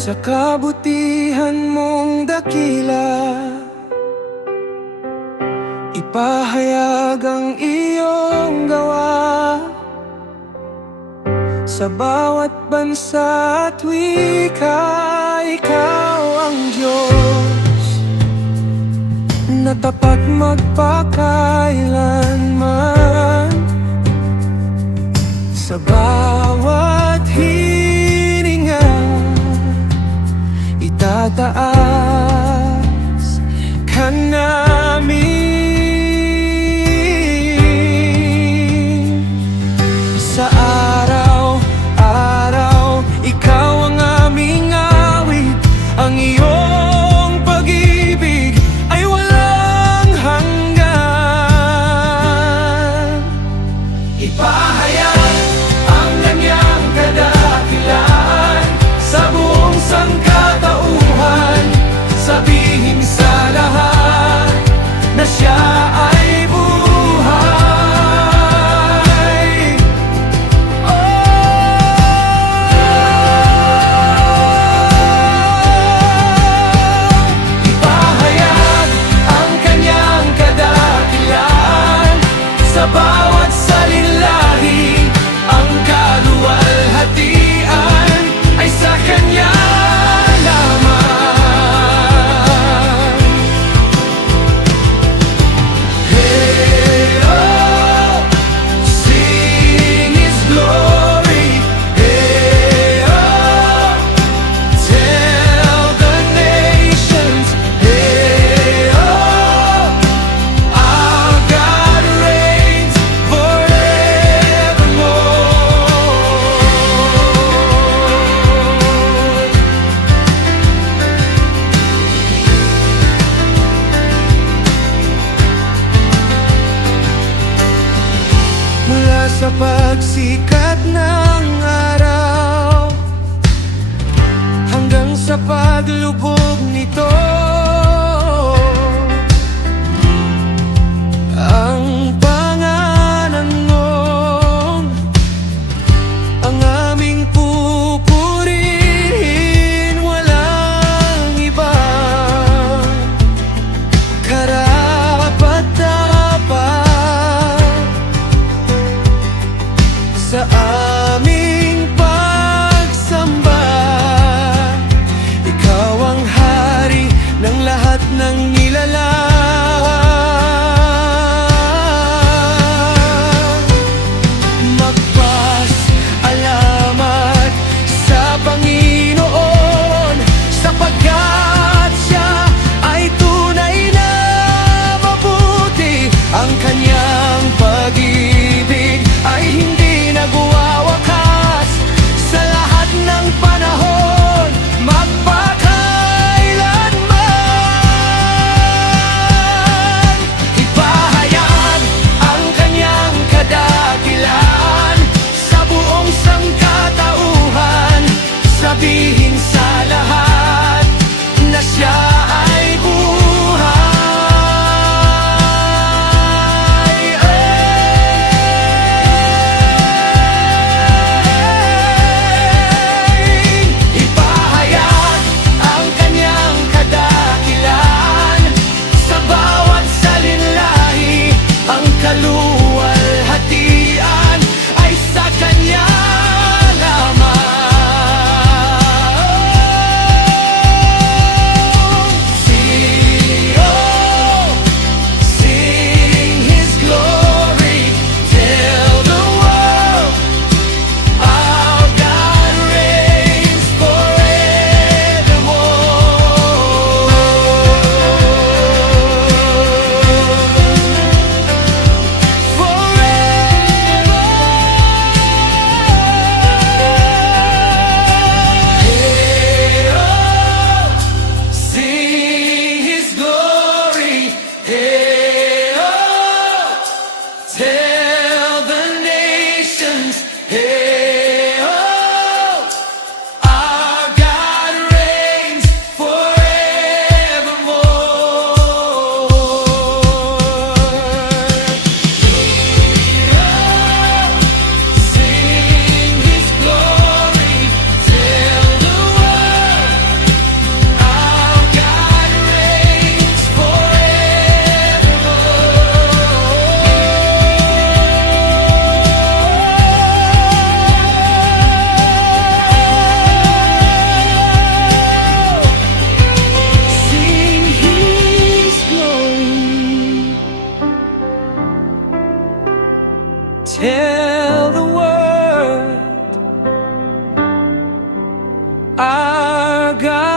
Sa kabutihan mong dakila, ipahayag ang iyong gawa sa bawat bansa at wika. Ikaw ang Diyos na tapat magpakailanman. Sa bawat hininga, itataas ka namin. Sa araw-araw, ikaw ang aming awit. Ang iyong pag-ibig ay walang hanggan. Ipahayag ang kanyang kadakilaan sa buong sangkatauhan. Sabihin sa lahat na siya ay buhay. Ipahayag ang kanyang kadakilaan sa bawat salinlahi. Ang kaluwalhatian ay sa kanya lamang. Hey, oh, sing His glory. Hey, oh, tell the nations. Hey, oh, our God reigns forevermore. Mula sa pagsikat ng araw hanggang sa paglubog nito, ang pangalan mo ang aming pupurihin. Walang ibang karapat-dapat sa aga